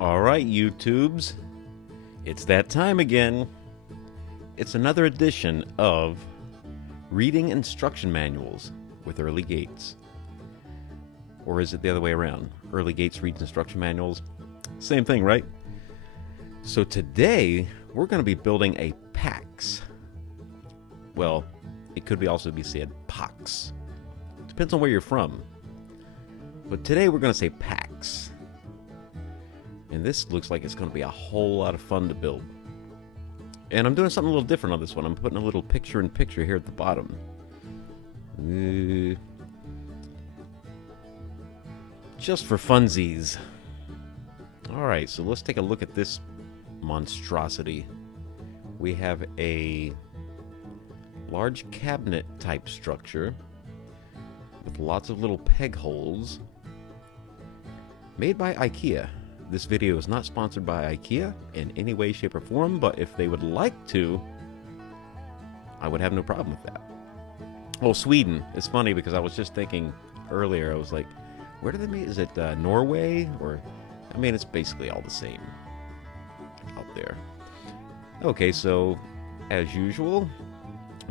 All right, YouTubes, it's that time again. It's another edition of Reading Instruction Manuals with Early Gates. Or is it the other way around? Early Gates reads instruction manuals? Same thing, right? So today, we're going to be building a PAX. Well, it could also be said PAX. Depends on where you're from. But today we're going to say PAX. And this looks like it's going to be a whole lot of fun to build. And I'm doing something a little different on this one. I'm putting a little picture-in-picture here at the bottom. Just for funsies. Alright, so let's take a look at this monstrosity. We have a large cabinet type structure with lots of little peg holes made by IKEA. This video is not sponsored by IKEA in any way, shape, or form, but if they would like to, I would have no problem with that. Oh, Sweden. It's funny because I was just thinking earlier, I was like, where do they meet? Is it Norway? Or, I mean, it's basically all the same out there. Okay, so as usual,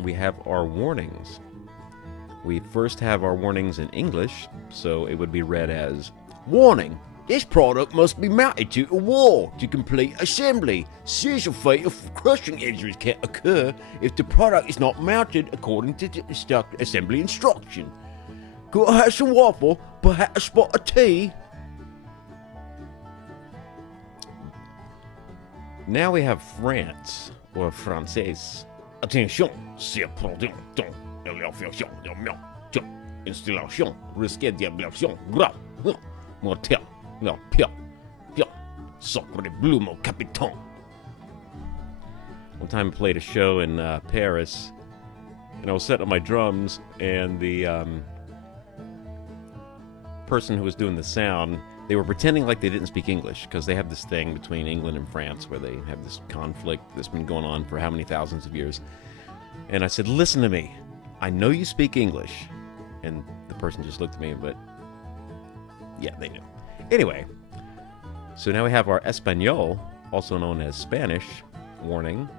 we have our warnings. We first have our warnings in English, so it would be read as, "Warning! This product must be mounted to a wall to complete assembly. Serious or fatal crushing injuries can occur if the product is not mounted according to the assembly instruction. Could I have some waffle, perhaps a spot of tea?" Now we have France, or Français. Attention, ce produit dans l'infection de main, installation, risque d'ablation, grave, mortel. No, pia, sacre bleu, mon capitaine. One time I played a show in Paris, and I was setting up my drums, and the person who was doing the sound, they were pretending like they didn't speak English, because they have this thing between England and France where they have this conflict that's been going on for how many thousands of years. And I said, "Listen to me, I know you speak English." And the person just looked at me, but yeah, they knew. Anyway, so now we have our Español, also known as Spanish, warning.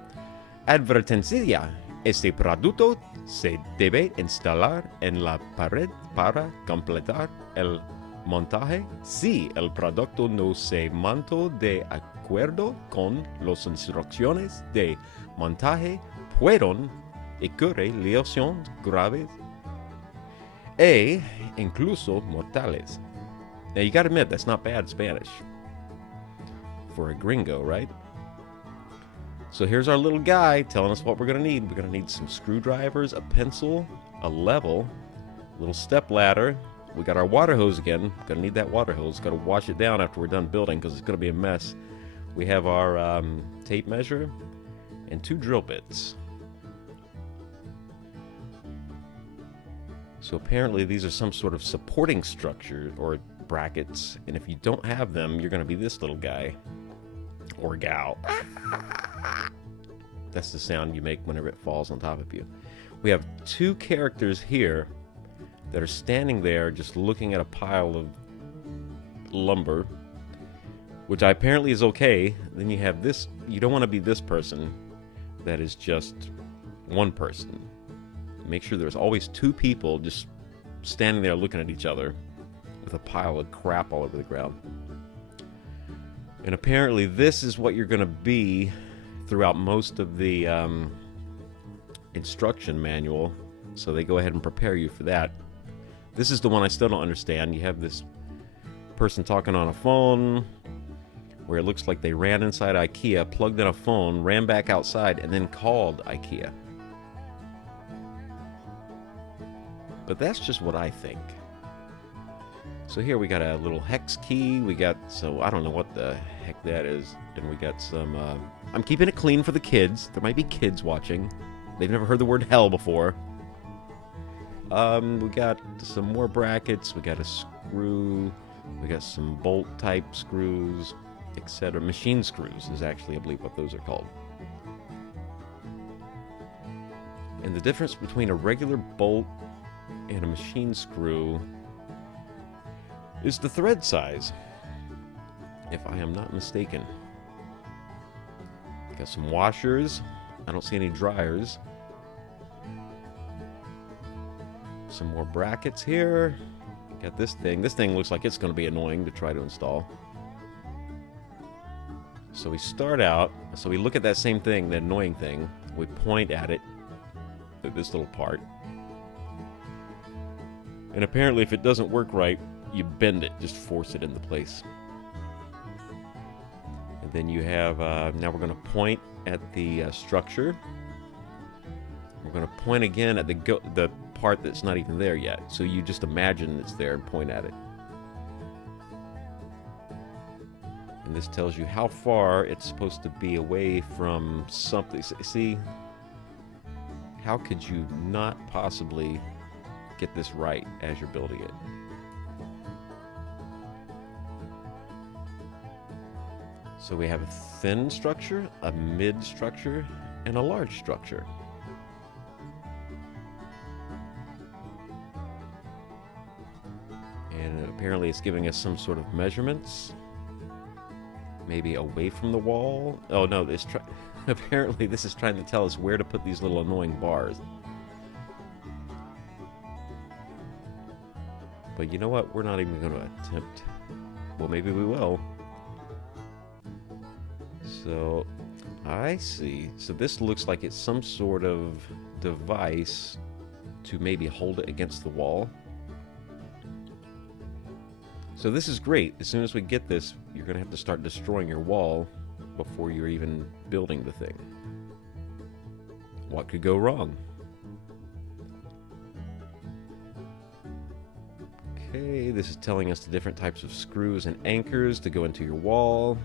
Advertencia. Este producto se debe instalar en la pared para completar el montaje si el producto no se montó de acuerdo con las instrucciones de montaje pueden ocurrir lesiones graves e incluso mortales. Now, you gotta admit, that's not bad Spanish for a gringo, right? So here's our little guy telling us what we're gonna need. We're gonna need some screwdrivers, a pencil, a level, a little step ladder. We got our water hose again. Gonna need that water hose. Gotta wash it down after we're done building because it's gonna be a mess. We have our tape measure and 2 drill bits. So apparently these are some sort of supporting structure or brackets, and if you don't have them, you're going to be this little guy or gal. That's the sound you make whenever it falls on top of you. We have 2 characters here that are standing there just looking at a pile of lumber, which apparently is okay. Then you have this, you don't want to be this person that is just one person. Make sure there's always 2 people just standing there looking at each other with a pile of crap all over the ground. And apparently this is what you're going to be throughout most of the instruction manual. So they go ahead and prepare you for that. This is the one I still don't understand. You have this person talking on a phone where it looks like they ran inside IKEA, plugged in a phone, ran back outside, and then called IKEA. But that's just what I think. So here we got a little hex key. We got, so I don't know what the heck that is. And we got some, I'm keeping it clean for the kids. There might be kids watching. They've never heard the word hell before. We got some more brackets. We got a screw. We got some bolt type screws, etc. Machine screws is actually, I believe, what those are called. And the difference between a regular bolt and a machine screw is the thread size. if I am not mistaken. Got some washers. I don't see any dryers. Some more brackets here. Got this thing. This thing looks like it's going to be annoying to try to install. So we start out, so we look at that same thing, the annoying thing. We point at it, at this little part. And apparently if it doesn't work right, you bend it, just force it into place. And then you have, now we're going to point at the structure. We're going to point again at the part that's not even there yet. So you just imagine it's there and point at it. And this tells you how far it's supposed to be away from something. See, how could you not possibly get this right as you're building it? So we have a thin structure, a mid structure, and a large structure. And apparently it's giving us some sort of measurements. Maybe away from the wall. Oh no, apparently this is trying to tell us where to put these little annoying bars. But you know what? We're not even going to attempt. Well, maybe we will. So, I see. So this looks like it's some sort of device to maybe hold it against the wall. So this is great. As soon as we get this, you're going to have to start destroying your wall before you're even building the thing. What could go wrong? Okay, this is telling us the different types of screws and anchors to go into your wall.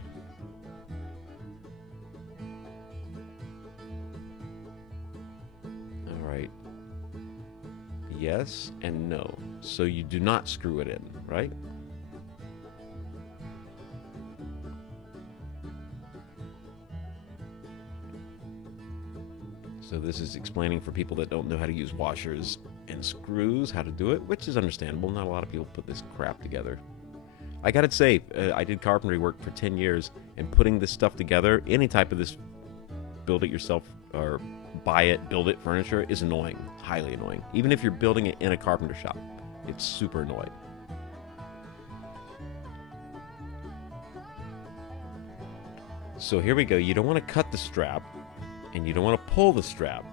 Alright. Yes and no. So you do not screw it in, right? So this is explaining for people that don't know how to use washers and screws, how to do it, which is understandable. Not a lot of people put this crap together. I gotta say, I did carpentry work for 10 years, and putting this stuff together, any type of this build it yourself or buy it, build it furniture is annoying, highly annoying. Even if you're building it in a carpenter shop, it's super annoying. So here we go. You don't want to cut the strap. And you don't want to pull the strap.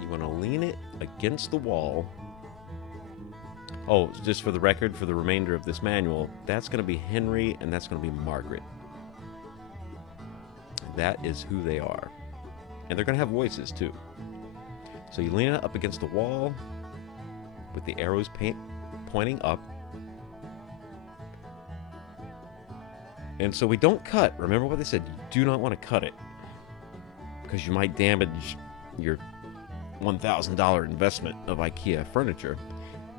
You want to lean it against the wall. Oh, just for the record, for the remainder of this manual, that's going to be Henry and that's going to be Margaret. That is who they are. And they're going to have voices too. So you lean it up against the wall with the arrows pointing up. And so we don't cut. Remember what they said, you do not want to cut it, because you might damage your $1,000 investment of IKEA furniture.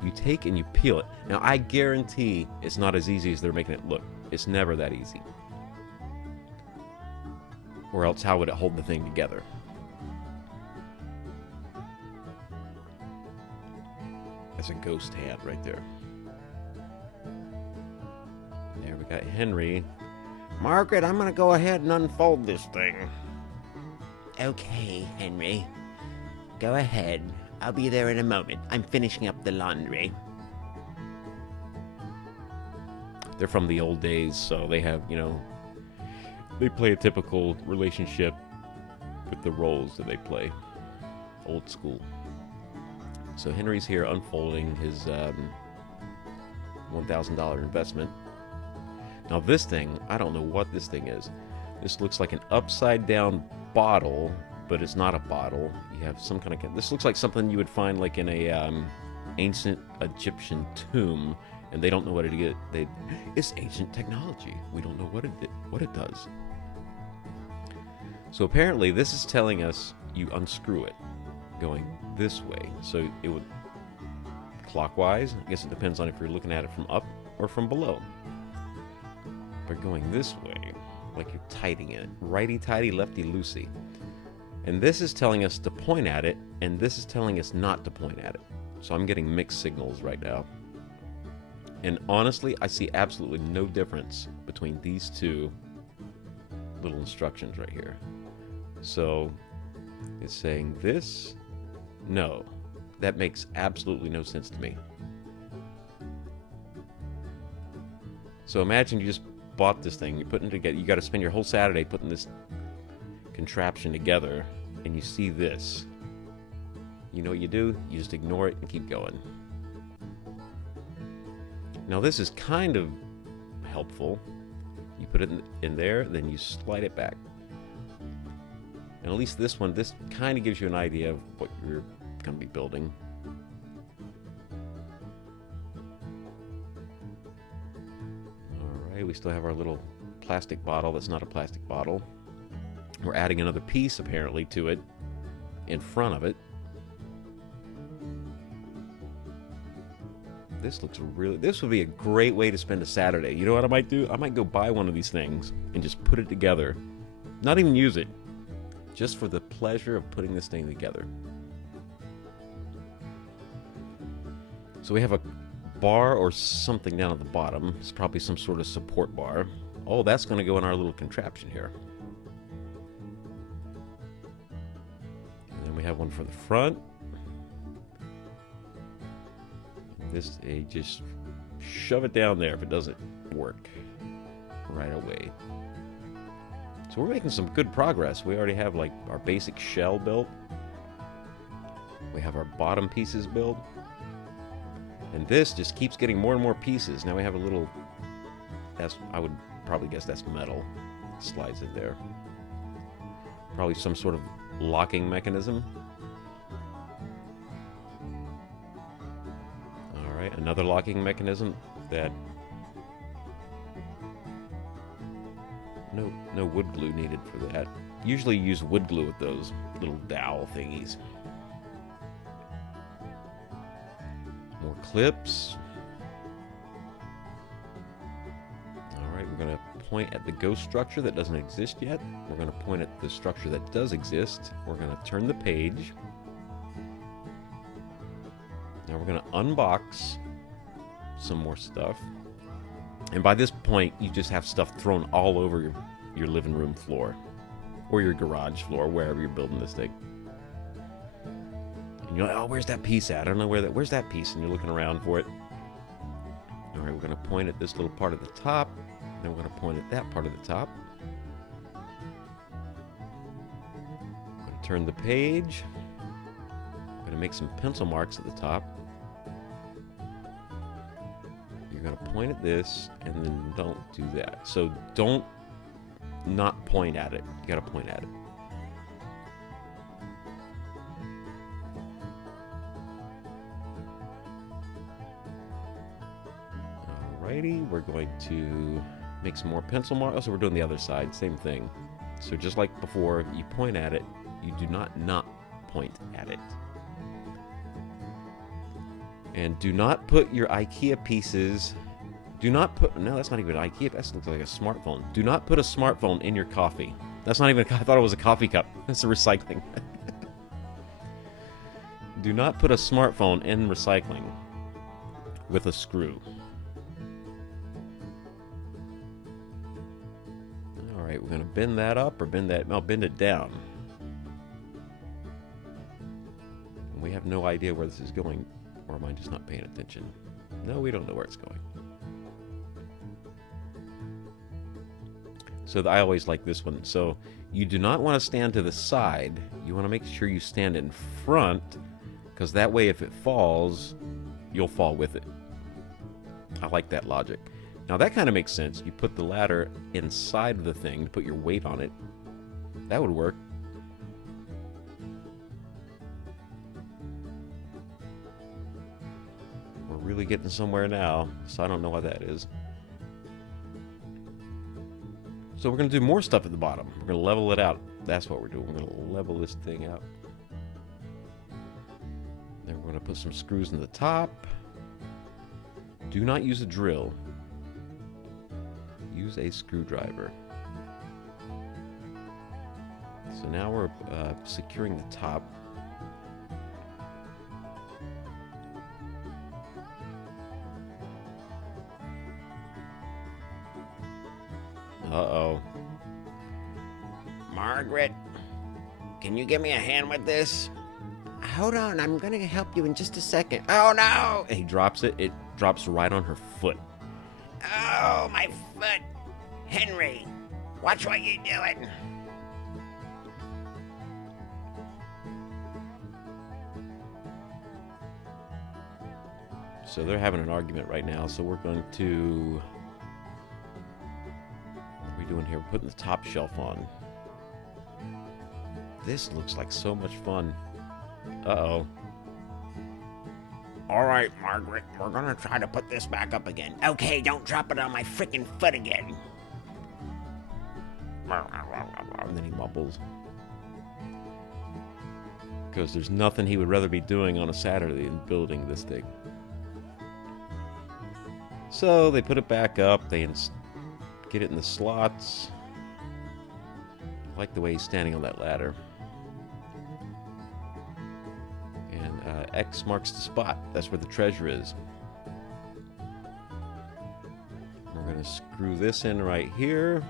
You take and you peel it. Now, I guarantee it's not as easy as they're making it look. It's never that easy. Or else, how would it hold the thing together? That's a ghost hand right there. There we got Henry. Margaret, I'm going to go ahead and unfold this thing. Okay, Henry. Go ahead. I'll be there in a moment. I'm finishing up the laundry. They're from the old days, so they have, you know, they play a typical relationship with the roles that they play. Old school. So Henry's here unfolding his $1,000 investment. Now this thing, I don't know what this thing is. This looks like an upside down bottle, but it's not a bottle. You have some kind of, this looks like something you would find like in a ancient Egyptian tomb, and they don't know what it is. It's ancient technology. We don't know what it does. So apparently this is telling us you unscrew it going this way. So it would clockwise. I guess it depends on if you're looking at it from up or from below. But going this way, like you're tightening it. Righty-tighty, lefty-loosey. And this is telling us to point at it, and this is telling us not to point at it. So I'm getting mixed signals right now. And honestly, I see absolutely no difference between these two little instructions right here. So it's saying this, no. That makes absolutely no sense to me. So imagine you just bought this thing, you're putting it together, you got to spend your whole Saturday putting this contraption together, and you see this. You know what you do? You just ignore it and keep going. Now this is kind of helpful. You put it in there, then you slide it back. And at least this one, this kind of gives you an idea of what you're going to be building. Alright, we still have our little plastic bottle that's not a plastic bottle. We're adding another piece, apparently, to it, in front of it. This looks really... This would be a great way to spend a Saturday. You know what I might do? I might go buy one of these things and just put it together. Not even use it. Just for the pleasure of putting this thing together. So we have a bar or something down at the bottom. It's probably some sort of support bar. Oh, that's going to go in our little contraption here. And then we have one for the front. This, just shove it down there if it doesn't work right away. So we're making some good progress. We already have like our basic shell built. We have our bottom pieces built. And this just keeps getting more and more pieces. Now we have a little, I would probably guess that's metal. Slides it there. Probably some sort of locking mechanism. Alright, another locking mechanism that... No wood glue needed for that. Usually you use wood glue with those little dowel thingies. More clips. Alright, we're going to point at the ghost structure that doesn't exist yet. We're going to point at the structure that does exist. We're going to turn the page. Now we're going to unbox some more stuff. And by this point, you just have stuff thrown all over your living room floor. Or your garage floor, wherever you're building this thing. And you're like, oh, where's that piece at? I don't know where's that piece? And you're looking around for it. Alright, we're going to point at this little part at the top. Then we're going to point at that part of the top. I'm going to turn the page. I'm going to make some pencil marks at the top. You're going to point at this, and then don't do that. So don't not point at it. You got to point at it. Alrighty, we're going to make some more pencil marks. Oh, so we're doing the other side, same thing. So just like before, you point at it. You do not point at it. And do not put your IKEA pieces... Do not put... No, that's not even an IKEA. That looks like a smartphone. Do not put a smartphone in your coffee. That's not even... I thought it was a coffee cup. That's a recycling. Do not put a smartphone in recycling with a screw. Alright, we're going to bend that up or bend that... No, bend it down. And we have no idea where this is going. Or am I just not paying attention? No, we don't know where it's going. So I always like this one. So you do not want to stand to the side. You want to make sure you stand in front, because that way if it falls, you'll fall with it. I like that logic. Now that kind of makes sense. You put the ladder inside of the thing to put your weight on it. That would work. We're really getting somewhere now, so I don't know what that is. So we're going to do more stuff at the bottom. We're going to level it out. That's what we're doing. We're going to level this thing out. Then we're going to put some screws in the top. Do not use a drill. Use a screwdriver. So now we're securing the top. Uh-oh. Margaret, can you give me a hand with this? Hold on, I'm gonna help you in just a second. Oh no! And he drops it. It drops right on her foot. Oh, my foot! Henry, watch what you're doing. So they're having an argument right now. So we're going to... What are we doing here? We're putting the top shelf on. This looks like so much fun. Uh-oh. All right, Margaret, we're gonna try to put this back up again. Okay, don't drop it on my freaking foot again. And then he mumbles. Because there's nothing he would rather be doing on a Saturday than building this thing. So they put it back up. They get it in the slots. I like the way he's standing on that ladder. And X marks the spot. That's where the treasure is. We're going to screw this in right here.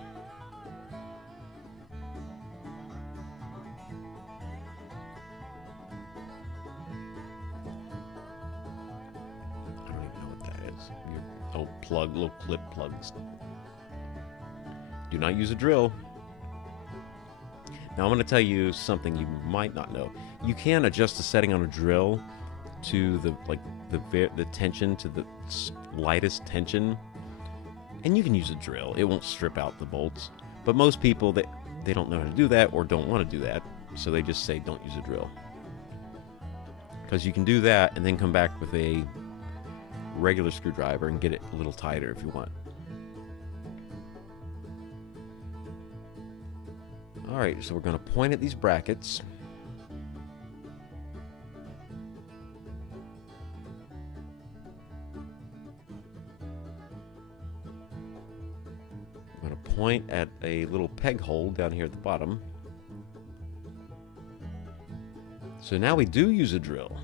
I don't even know what that is. Oh, plug, little clip plugs. Do not use a drill. Now I'm going to tell you something you might not know. You can adjust the setting on a drill to the tension to the lightest tension, and you can use a drill. It won't strip out the bolts. But most people they don't know how to do that or don't want to do that, so they just say don't use a drill. Because you can do that and then come back with a regular screwdriver and get it a little tighter if you want. Alright, so we're going to point at these brackets. I'm going to point at a little peg hole down here at the bottom. So now we do use a drill.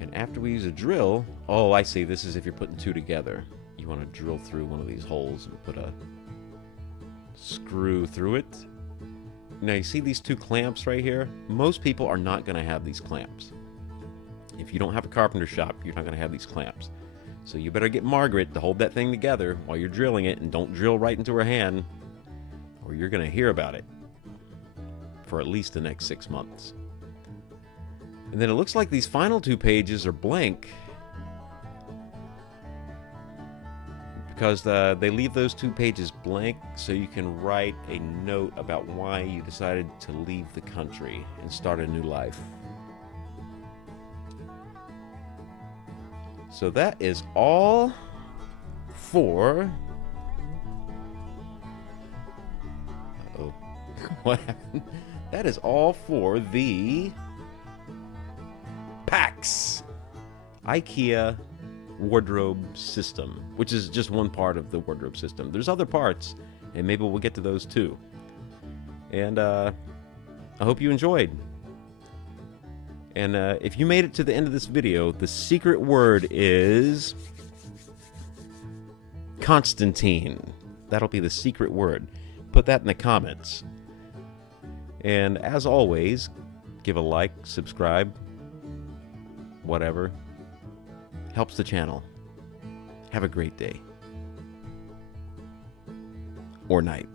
And after we use a drill, oh, I see, this is if you're putting two together. You want to drill through one of these holes and put a screw through it. Now you see these two clamps right here? Most people are not going to have these clamps. If you don't have a carpenter shop, you're not going to have these clamps. So you better get Margaret to hold that thing together while you're drilling it, and don't drill right into her hand, or you're going to hear about it for at least the next 6 months. And then it looks like these final 2 pages are blank, because they leave those 2 pages blank so you can write a note about why you decided to leave the country and start a new life. So that is all for... Uh-oh. What happened? That is all for the PAX IKEA wardrobe system, which is just one part of the wardrobe system. There's other parts, and maybe we'll get to those too. And I hope you enjoyed. And if you made it to the end of this video, the secret word is Constantine. That'll be the secret word. Put that in the comments. And as always, give a like, subscribe, whatever. Helps the channel. Have a great day. Or night.